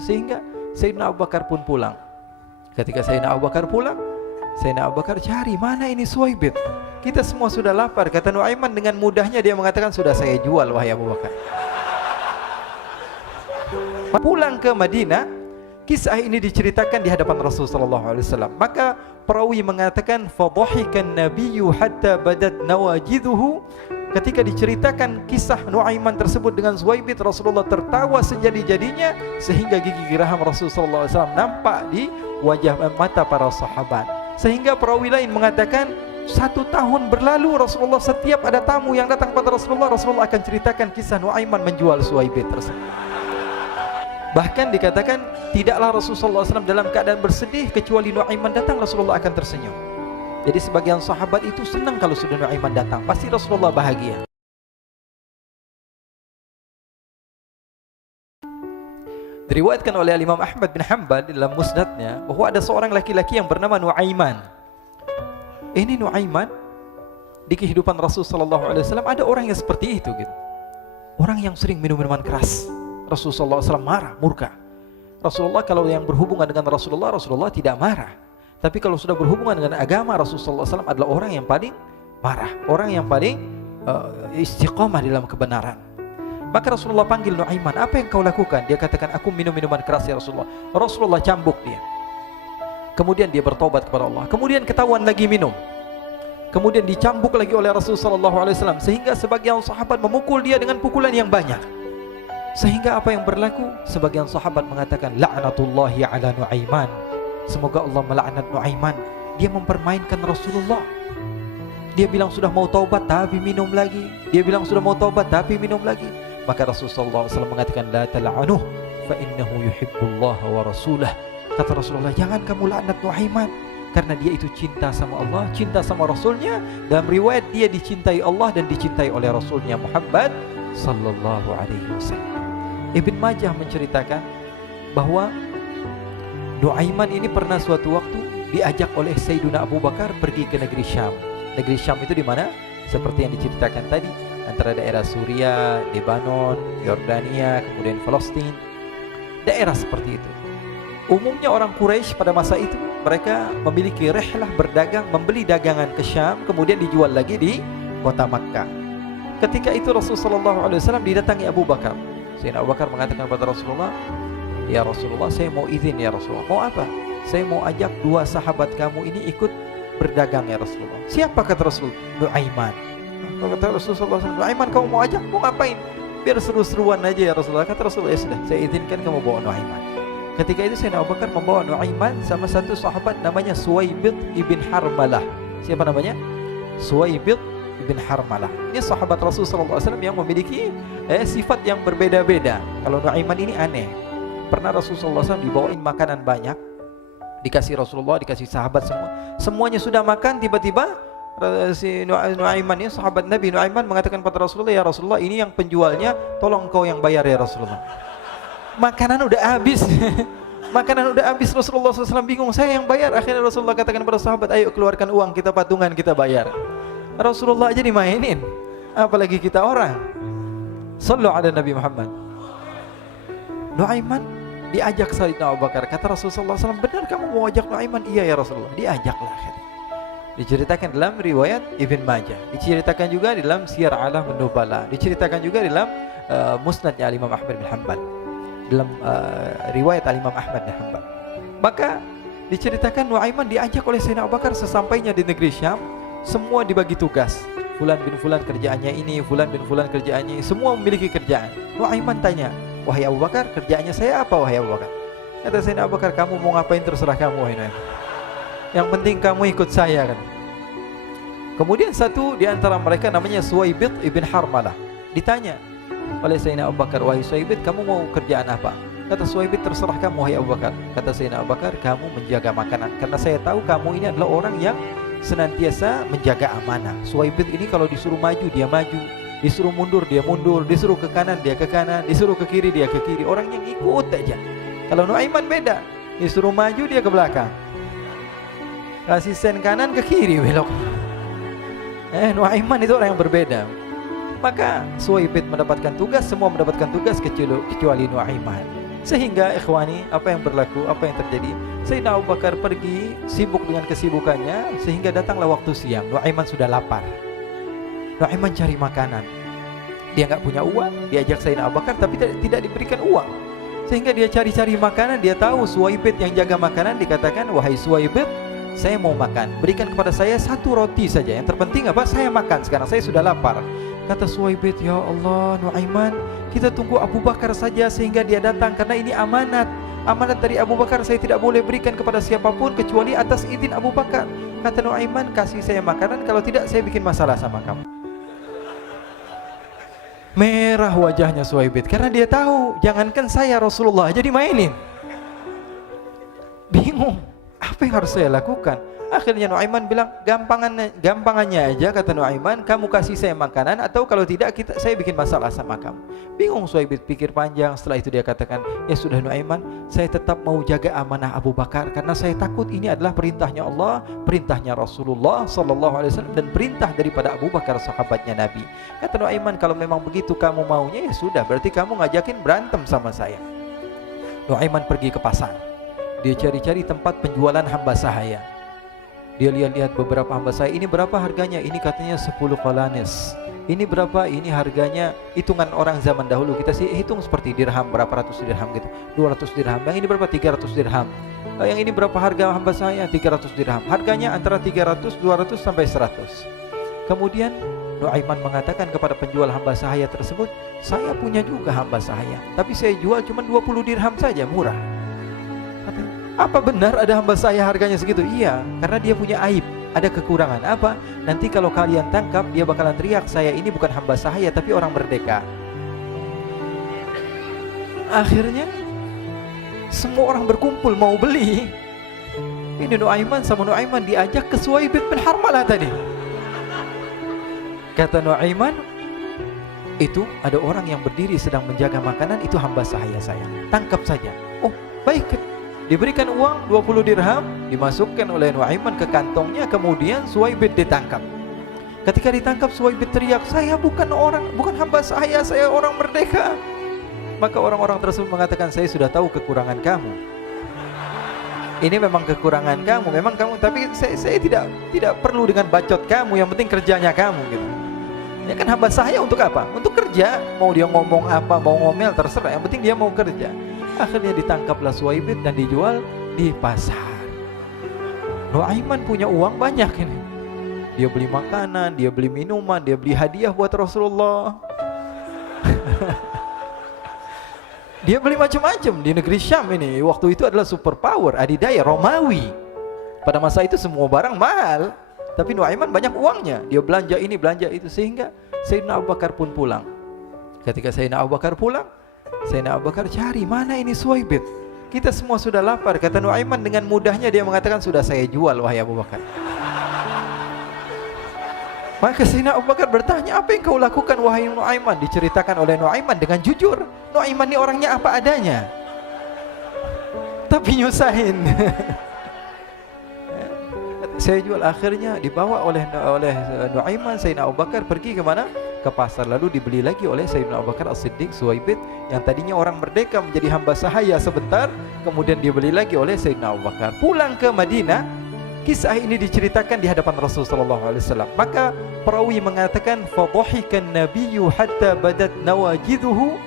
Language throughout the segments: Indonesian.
sehingga Sayyidina Abu Bakar pun pulang. Ketika Sayyidina Abu Bakar pulang, Sayyidina Abu Bakar cari, mana ini Suwaibit? Kita semua sudah lapar. Kata Nuaiman dengan mudahnya dia mengatakan, sudah saya jual wahai Abu Bakar. Pulang ke Madinah, kisah ini diceritakan di hadapan Rasulullah SAW. Maka perawi mengatakan, fadhahikan nabiyyu hatta badat nawajiduhu. Ketika diceritakan kisah Nuaiman tersebut dengan Suwaibit, Rasulullah tertawa sejadi-jadinya sehingga gigi geraham Rasulullah SAW nampak di wajah mata para sahabat. Sehingga perawi lain mengatakan, 1 tahun berlalu Rasulullah setiap ada tamu yang datang pada Rasulullah akan ceritakan kisah Nuaiman menjual Suwaibit tersebut. Bahkan dikatakan tidaklah Rasulullah SAW dalam keadaan bersedih kecuali Nuaiman datang Rasulullah akan tersenyum. Jadi sebagian sahabat itu senang kalau sudah Nuaiman datang, pasti Rasulullah bahagia. Diriwayatkan oleh Imam Ahmad bin Hanbal dalam musnadnya bahwa ada seorang laki-laki yang bernama Nuaiman. Ini Nuaiman di kehidupan Rasulullah SAW ada orang yang seperti itu gitu. Orang yang sering minum minuman keras. Rasulullah SAW marah, murka. Rasulullah kalau yang berhubungan dengan Rasulullah tidak marah. Tapi kalau sudah berhubungan dengan agama, Rasulullah SAW adalah orang yang paling marah, orang yang paling istiqamah dalam kebenaran. Maka Rasulullah panggil Nuaiman, apa yang kau lakukan? Dia katakan, aku minum minuman keras ya Rasulullah. Rasulullah cambuk dia. Kemudian dia bertobat kepada Allah. Kemudian ketahuan lagi minum. Kemudian dicambuk lagi oleh Rasulullah SAW, sehingga sebagian sahabat memukul dia dengan pukulan yang banyak. Sehingga apa yang berlaku? Sebagian sahabat mengatakan, la'natullahi ala Nuaiman. Semoga Allah melaknat Nuaiman. Dia mempermainkan Rasulullah. Dia bilang sudah mau taubat tapi minum lagi. Dia bilang sudah mau taubat tapi minum lagi. Maka Rasulullah SAW mengatakan, la tal'anuh fa innahu yuhibbullaha wa rasulah. Kata Rasulullah, jangan kamu laknat Nuaiman, karena dia itu cinta sama Allah, cinta sama Rasulnya. Dalam riwayat dia dicintai Allah dan dicintai oleh Rasulnya Muhammad sallallahu alaihi wasallam. Ibn Majah menceritakan bahwa Nuaiman ini pernah suatu waktu diajak oleh Sayyidina Abu Bakar pergi ke negeri Syam. Negeri Syam itu di mana? Seperti yang diceritakan tadi, antara daerah Suriah, Lebanon, Yordania, kemudian Palestina. Daerah seperti itu. Umumnya orang Quraisy pada masa itu mereka memiliki rihlah berdagang, membeli dagangan ke Syam, kemudian dijual lagi di kota Makkah. Ketika itu Rasulullah SAW didatangi Abu Bakar. Sayyidina Abu Bakar mengatakan kepada Rasulullah, ya Rasulullah, saya mau izin ya Rasulullah. Mau apa? Saya mau ajak 2 sahabat kamu ini ikut berdagang ya Rasulullah. Siapa kata Rasul? Nuaiman. Kata Rasulullah SAW, Nuaiman kamu mau ajak? Mau ngapain? Biar seru-seruan aja ya Rasulullah. Kata Rasulullah, ya sudah, saya izinkan kamu bawa Nuaiman. Ketika itu Sayyidina Abu Bakar membawa Nuaiman sama satu sahabat namanya Suwaibit ibn Harmalah. Siapa namanya? Suwaibit ibn Harmalah. Ini sahabat Rasulullah SAW yang memiliki sifat yang berbeda-beda. Kalau Nuaiman ini aneh. Pernah Rasulullah SAW dibawain makanan banyak, dikasih Rasulullah, dikasih sahabat semua. Semuanya sudah makan, tiba-tiba si Nuaiman ini, sahabat Nabi Nuaiman mengatakan kepada Rasulullah, ya Rasulullah, ini yang penjualnya, tolong kau yang bayar ya Rasulullah. Makanan udah habis. Makanan udah habis, Rasulullah SAW bingung, saya yang bayar. Akhirnya Rasulullah katakan kepada sahabat, ayo keluarkan uang, kita patungan, kita bayar. Rasulullah aja dimainin, apalagi kita orang. Sallu ala Nabi Muhammad. Nuaiman diajak Sayyidina Abu Bakar. Kata Rasulullah SAW, benar kamu mau ajak Nuaiman? Iya ya Rasulullah. Diajaklah akhirnya. Diceritakan dalam riwayat Ibn Majah, diceritakan juga dalam Siyar A'lam An-Nubala, diceritakan juga dalam musnadnya Imam Ahmad bin Hanbal, dalam riwayat Imam Ahmad bin Hanbal. Maka diceritakan Nuaiman diajak oleh Sayyidina Abu Bakar. Sesampainya di negeri Syam, semua dibagi tugas. Fulan bin Fulan kerjaannya ini, Fulan bin Fulan kerjaannya ini, semua memiliki kerjaan. Nuaiman tanya, wahai Abu Bakar, kerjaannya saya apa wahai Abu Bakar? Kata Sayyidina Abu Bakar, kamu mau ngapain terserah kamu wahai Nuaiman. Yang penting kamu ikut saya kan. Kemudian satu di antara mereka namanya Suwaibit ibn Harmalah. Ditanya oleh Sayyidina Abu Bakar, wahai Suwaibit, kamu mau kerjaan apa? Kata Suwaibit, terserah kamu wahai Abu Bakar. Kata Sayyidina Abu Bakar, kamu menjaga makanan, karena saya tahu kamu ini adalah orang yang senantiasa menjaga amanah. Suwaibit ini kalau disuruh maju dia maju, disuruh mundur dia mundur, disuruh ke kanan dia ke kanan, disuruh ke kiri dia ke kiri. Orang yang ikut aja. Kalau Nuaiman beda, disuruh maju dia ke belakang, kasih sen kanan ke kiri belok. Nuaiman itu orang yang berbeda. Maka Suwaibit mendapatkan tugas, semua mendapatkan tugas kecuali Nuaiman. Sehingga ikhwani, apa yang berlaku, apa yang terjadi? Sayyidina Abu Bakar pergi sibuk dengan kesibukannya, sehingga datanglah waktu siang. Nuaiman sudah lapar. Nuaiman cari makanan. Dia nggak punya uang, diajak Sayyidina Abu Bakar tapi tidak diberikan uang. Sehingga dia cari-cari makanan, dia tahu Suwaibit yang jaga makanan, dikatakan, "Wahai Suwaibit, saya mau makan. Berikan kepada saya 1 roti saja. Yang terpenting apa? Saya makan sekarang, saya sudah lapar." Kata Suwaibit, "Ya Allah, Nuaiman, kita tunggu Abu Bakar saja sehingga dia datang, karena ini amanat. Amanat dari Abu Bakar, saya tidak boleh berikan kepada siapapun kecuali atas izin Abu Bakar." Kata Nuaiman, "Kasih saya makanan, kalau tidak saya bikin masalah sama kamu." Merah wajahnya Suwaibit karena dia tahu, jangankan saya, Rasulullah aja dimainin. Bingung, apa yang harus saya lakukan? Akhirnya Nuaiman bilang, gampangannya aja, kata Nuaiman, kamu kasih saya makanan, atau kalau tidak saya bikin masalah sama kamu. Bingung Suwaibit, pikir panjang. Setelah itu dia katakan, ya sudah Nuaiman, saya tetap mau jaga amanah Abu Bakar, karena saya takut ini adalah perintahnya Allah, perintahnya Rasulullah SAW, dan perintah daripada Abu Bakar, sahabatnya Nabi. Kata Nuaiman, kalau memang begitu kamu maunya, ya sudah, berarti kamu ngajakin berantem sama saya. Nuaiman pergi ke pasar. Dia cari-cari tempat penjualan hamba sahaya. Dia lihat-lihat beberapa hamba sahaya. Ini berapa harganya? Ini katanya 10 qalanis. Ini berapa? Ini harganya, hitungan orang zaman dahulu, kita sih hitung seperti dirham, berapa ratus dirham gitu, 200 dirham. Yang ini berapa? 300 dirham. Yang ini berapa harga hamba sahaya? 300 dirham. Harganya antara 300, 200 sampai 100. Kemudian Nuaiman mengatakan kepada penjual hamba sahaya tersebut, saya punya juga hamba sahaya, tapi saya jual cuma 20 dirham saja, murah. Katanya, apa benar ada hamba saya harganya segitu? Iya, karena dia punya aib, ada kekurangan. Apa? Nanti kalau kalian tangkap, dia bakalan teriak, saya ini bukan hamba sahaya tapi orang merdeka. Akhirnya semua orang berkumpul mau beli. Ini Nuaiman sama Nuaiman diajak ke Suwaibit bin Harmalah tadi. Kata Nuaiman, itu ada orang yang berdiri sedang menjaga makanan, itu hamba sahaya saya, tangkap saja. Oh baik. Diberikan uang 20 dirham, dimasukkan oleh Nuaiman ke kantongnya, kemudian Suwaibit ditangkap. Ketika ditangkap, Suwaibit teriak, saya bukan hamba saya orang merdeka. Maka orang-orang tersebut mengatakan, saya sudah tahu kekurangan kamu. Ini memang kekurangan kamu, memang kamu, tapi saya tidak perlu dengan bacot kamu, yang penting kerjanya kamu gitu. Ya kan hamba saya untuk apa? Untuk kerja. Mau dia ngomong apa, mau ngomel terserah, yang penting dia mau kerja. Akhirnya ditangkaplah Suwaibit dan dijual di pasar. Nuaiman punya uang banyak ini. Dia beli makanan, dia beli minuman, dia beli hadiah buat Rasulullah. Dia beli macam-macam di negeri Syam ini. Waktu itu adalah superpower, adidaya Romawi. Pada masa itu semua barang mahal, tapi Nuaiman banyak uangnya. Dia belanja ini, belanja itu, sehingga Sayyidina Abu Bakar pun pulang. Ketika Sayyidina Abu Bakar pulang, Sayyidina Abu Bakar cari, mana ini Suwaibit? Kita semua sudah lapar. Kata Nuaiman dengan mudahnya dia mengatakan, sudah saya jual wahai Abu Bakar. Maka Sayyidina Abu Bakar bertanya, apa yang kau lakukan wahai Nuaiman? Diceritakan oleh Nuaiman dengan jujur. Nuaiman ini orangnya apa adanya, tapi nyusahin. Saya jual. Akhirnya dibawa oleh Nuaiman, Sayyidina Abu Bakar pergi ke mana? Ke pasar. Lalu dibeli lagi oleh Sayyidina Abu Bakar As-Siddiq, Suwaibit yang tadinya orang merdeka menjadi hamba sahaya sebentar, kemudian dibeli lagi oleh Sayyidina Abu Bakar. Pulang ke Madinah, kisah ini diceritakan di hadapan Rasulullah SAW. Maka perawi mengatakan, fadhahikan nabiyyu hatta badat nawajiduhu.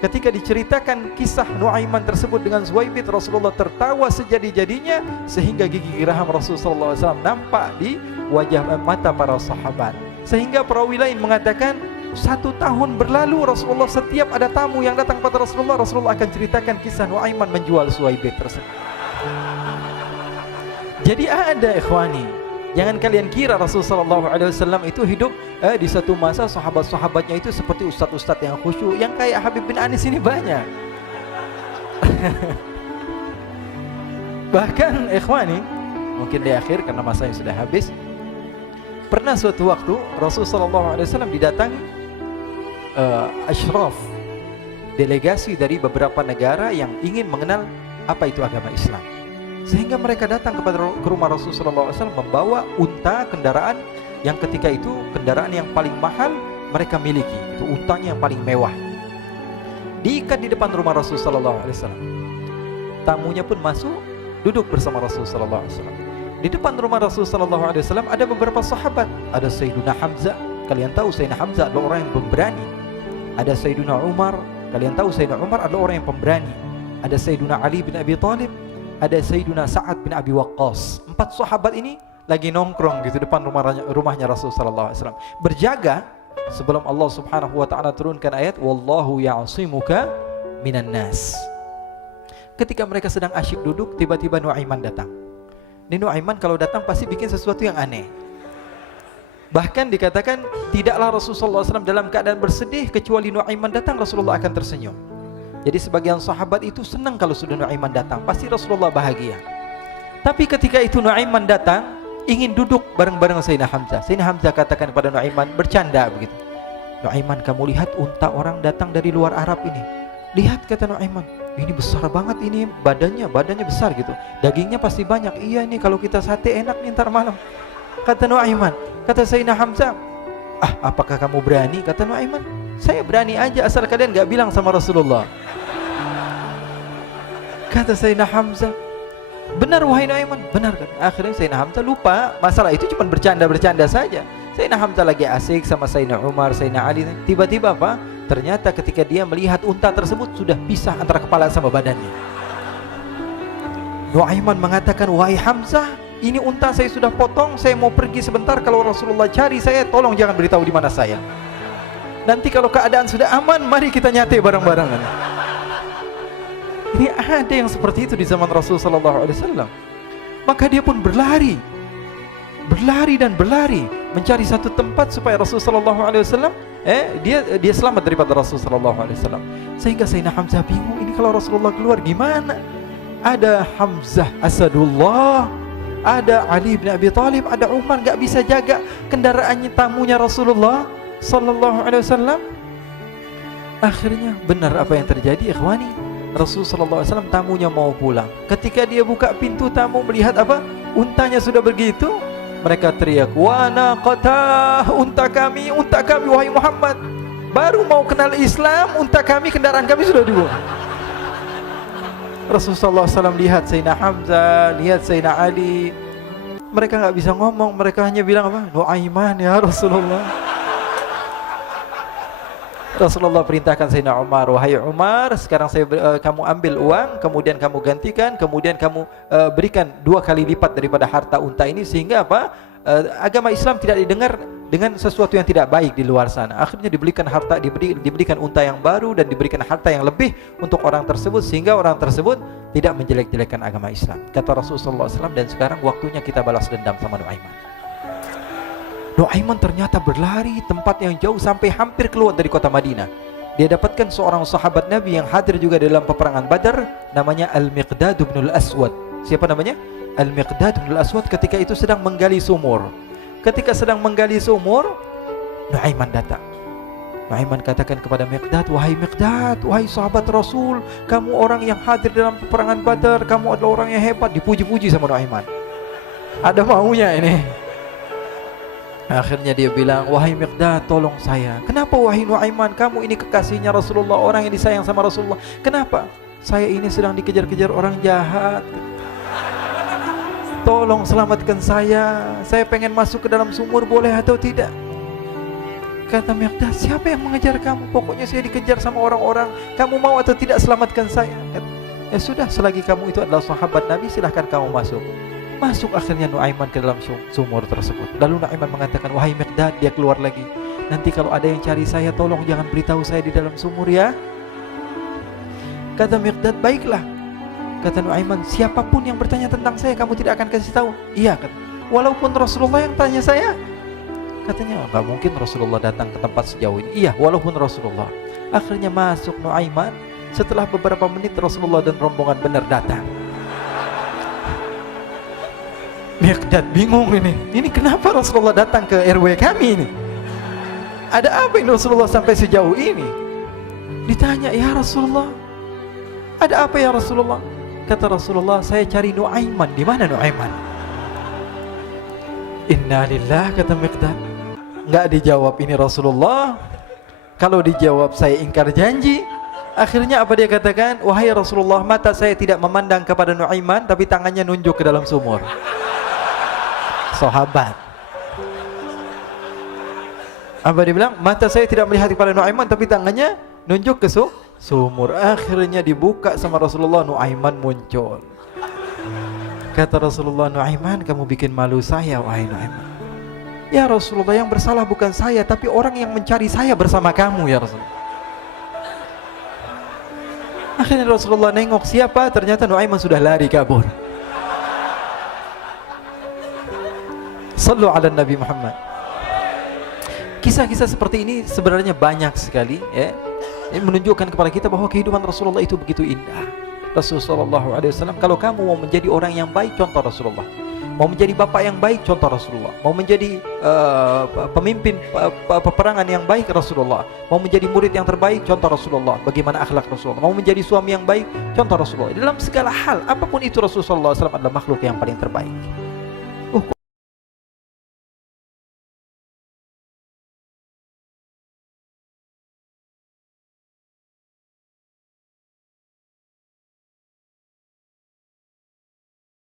Ketika diceritakan kisah Nuaiman tersebut dengan Suwaibit, Rasulullah tertawa sejadi-jadinya sehingga gigi geraham Rasulullah SAW nampak di wajah mata para sahabat. Sehingga perawi lain mengatakan 1 tahun berlalu Rasulullah, setiap ada tamu yang datang kepada Rasulullah, Rasulullah akan ceritakan kisah Nuaiman menjual Suwaibit tersebut. Jadi ada ikhwani, jangan kalian kira Rasulullah SAW itu hidup di satu masa sahabat-sahabatnya itu seperti ustadz-ustadz yang khusyuk, yang kayak Habib bin Anis ini banyak. Bahkan ikhwani, mungkin di akhir karena masanya sudah habis, pernah suatu waktu Rasulullah SAW didatangi asyraf, delegasi dari beberapa negara yang ingin mengenal apa itu agama Islam. Sehingga mereka datang ke rumah Rasulullah SAW membawa unta, kendaraan yang ketika itu kendaraan yang paling mahal mereka miliki, itu untanya yang paling mewah. diikat di depan rumah Rasul sallallahu alaihi wasallam. Tamunya pun masuk, duduk bersama Rasul sallallahu alaihi wasallam. Di depan rumah Rasul sallallahu alaihi wasallam ada beberapa sahabat. Ada Sayyiduna Hamzah. Kalian tahu Sayyidina Hamzah adalah orang yang pemberani. Ada Sayyiduna Umar. Kalian tahu Sayyidina Umar adalah orang yang pemberani. Ada Sayyiduna Ali bin Abi Thalib. Ada Sayyiduna Sa'ad bin Abi Waqqas. 4 sahabat ini lagi nongkrong gitu depan rumahnya Rasul sallallahu alaihi wasallam, berjaga sebelum Allah Subhanahu wa taala turunkan ayat wallahu ya'simuka minan nas. Ketika mereka sedang asyik duduk, tiba-tiba Nuaiman datang. Ini Nuaiman kalau datang pasti bikin sesuatu yang aneh. Bahkan dikatakan tidaklah Rasulullah SAW dalam keadaan bersedih, kecuali Nuaiman datang Rasulullah akan tersenyum. Jadi sebagian sahabat itu senang kalau sudah Nuaiman datang, pasti Rasulullah bahagia. Tapi ketika itu Nuaiman datang, ingin duduk bareng-bareng Sayyidina Hamzah. Sayyidina Hamzah katakan kepada Nuaiman, bercanda begitu. Nuaiman, kamu lihat unta orang datang dari luar Arab ini. Lihat, kata Nuaiman, ini besar banget, ini badannya besar gitu. Dagingnya pasti banyak. Iya, ini kalau kita sate enak nih ntar malam. Kata Nuaiman. Kata Sayyidina Hamzah, apakah kamu berani? Kata Nuaiman, saya berani aja asal kalian gak bilang sama Rasulullah. Kata Sayyidina Hamzah, benar wahai Nuaiman, benar kan? Akhirnya Sayyidina Hamzah lupa masalah itu, cuma bercanda-bercanda saja. Sayyidina Hamzah lagi asik sama Sayyidina Umar, Sayyidina Ali. Tiba-tiba apa? Ternyata ketika dia melihat unta tersebut sudah pisah antara kepala sama badannya. Nuaiman mengatakan, wahai Hamzah, ini unta saya sudah potong, saya mau pergi sebentar. Kalau Rasulullah cari saya, tolong jangan beritahu di mana saya. Nanti kalau keadaan sudah aman, mari kita nyate bareng-barengan. Ini ada yang seperti itu di zaman Rasulullah sallallahu alaihi wasallam. Maka dia pun berlari dan berlari mencari satu tempat supaya Rasulullah sallallahu alaihi wasallam dia selamat daripada Rasulullah sallallahu alaihi wasallam. Sehingga Sayyidina Hamzah bingung, ini kalau Rasulullah keluar gimana? Ada Hamzah Asadullah, ada Ali bin Abi Thalib, ada Umar, gak bisa jaga kendaraannya tamunya Rasulullah sallallahu alaihi wasallam. Akhirnya benar apa yang terjadi, ikhwani. Rasulullah sallallahu alaihi wasallam tamunya mau pulang. Ketika dia buka pintu tamu melihat apa? Untanya sudah begitu. Mereka teriak, "Wa naqatah, unta kami wahai Muhammad. Baru mau kenal Islam, unta kami, kendaraan kami sudah dibuang." Rasulullah sallallahu alaihi wasallam lihat Sayyidina Hamzah, lihat Sayyidina Ali. Mereka enggak bisa ngomong, mereka hanya bilang apa? Nuaiman ya Rasulullah. Rasulullah perintahkan Sayyidina Umar, wahai Umar, sekarang kamu ambil uang, kemudian kamu gantikan, kemudian kamu berikan 2 kali lipat daripada harta unta ini, sehingga apa? Agama Islam tidak didengar dengan sesuatu yang tidak baik di luar sana. Akhirnya diberikan harta, diberikan unta yang baru dan diberikan harta yang lebih untuk orang tersebut, sehingga orang tersebut tidak menjelek-jelekan agama Islam. Kata Rasulullah SAW, dan sekarang waktunya kita balas dendam sama Nuaiman. Nuaiman ternyata berlari tempat yang jauh sampai hampir keluar dari kota Madinah. Dia dapatkan seorang sahabat Nabi yang hadir juga dalam peperangan Badar, namanya Al-Miqdad bin Al-Aswad. Siapa namanya? Al-Miqdad bin Al-Aswad ketika itu sedang menggali sumur. Ketika sedang menggali sumur, Nuaiman datang. Nuaiman katakan kepada Miqdad, wahai Miqdad, wahai sahabat Rasul, kamu orang yang hadir dalam peperangan Badar, kamu adalah orang yang hebat. Dipuji-puji sama Nuaiman. Ada maunya ini. Akhirnya dia bilang, wahai Miqdad, tolong saya. Kenapa wahai Nuaiman, kamu ini kekasihnya Rasulullah, orang yang disayang sama Rasulullah. Kenapa? Saya ini sedang dikejar-kejar orang jahat. Tolong selamatkan saya. Saya pengen masuk ke dalam sumur, boleh atau tidak? Kata Miqdad, siapa yang mengejar kamu? Pokoknya saya dikejar sama orang-orang. Kamu mau atau tidak selamatkan saya? Ya sudah, selagi kamu itu adalah sahabat Nabi, silahkan kamu masuk. Masuk akhirnya Nuaiman ke dalam sumur tersebut. Lalu Nuaiman mengatakan, wahai Miqdad, dia keluar lagi. Nanti kalau ada yang cari saya, tolong jangan beritahu saya di dalam sumur ya. Kata Miqdad, baiklah. Kata Nuaiman, siapapun yang bertanya tentang saya, kamu tidak akan kasih tahu. Iya, kata. Walaupun Rasulullah yang tanya saya. Katanya, enggak mungkin Rasulullah datang ke tempat sejauh ini. Iya, walaupun Rasulullah. Akhirnya masuk Nuaiman. Setelah beberapa menit Rasulullah dan rombongan benar datang. Miqdad bingung ini. Ini kenapa Rasulullah datang ke RW kami ini? Ada apa ini Rasulullah sampai sejauh ini? Ditanya, ya Rasulullah, ada apa ya Rasulullah? Kata Rasulullah, saya cari Nuaiman. Di mana Nuaiman? Innalillah, kata Miqdad. Enggak dijawab ini Rasulullah. Kalau dijawab saya ingkar janji. Akhirnya apa dia katakan? Wahai Rasulullah, mata saya tidak memandang kepada Nuaiman, tapi tangannya nunjuk ke dalam sumur. Sahabat. Apa dia bilang? Mata saya tidak melihat kepada Nuaiman, tapi tangannya nunjuk ke sumur. Akhirnya dibuka sama Rasulullah, Nuaiman muncul. Kata Rasulullah, Nuaiman, kamu bikin malu saya, wahai Nuaiman. Ya Rasulullah, yang bersalah bukan saya, tapi orang yang mencari saya bersama kamu, ya Rasulullah. Akhirnya Rasulullah nengok, siapa? Ternyata Nuaiman sudah lari kabur. Sallu ala Nabi Muhammad. Kisah-kisah seperti ini sebenarnya banyak sekali, ya. Ini menunjukkan kepada kita bahwa kehidupan Rasulullah itu begitu indah. Rasulullah SAW, kalau kamu mau menjadi orang yang baik, contoh Rasulullah. Mau menjadi bapak yang baik, contoh Rasulullah. Mau menjadi pemimpin peperangan yang baik, Rasulullah. Mau menjadi murid yang terbaik, contoh Rasulullah. Bagaimana akhlak Rasulullah. Mau menjadi suami yang baik, contoh Rasulullah. Dalam segala hal, apapun itu, Rasulullah SAW adalah makhluk yang paling terbaik.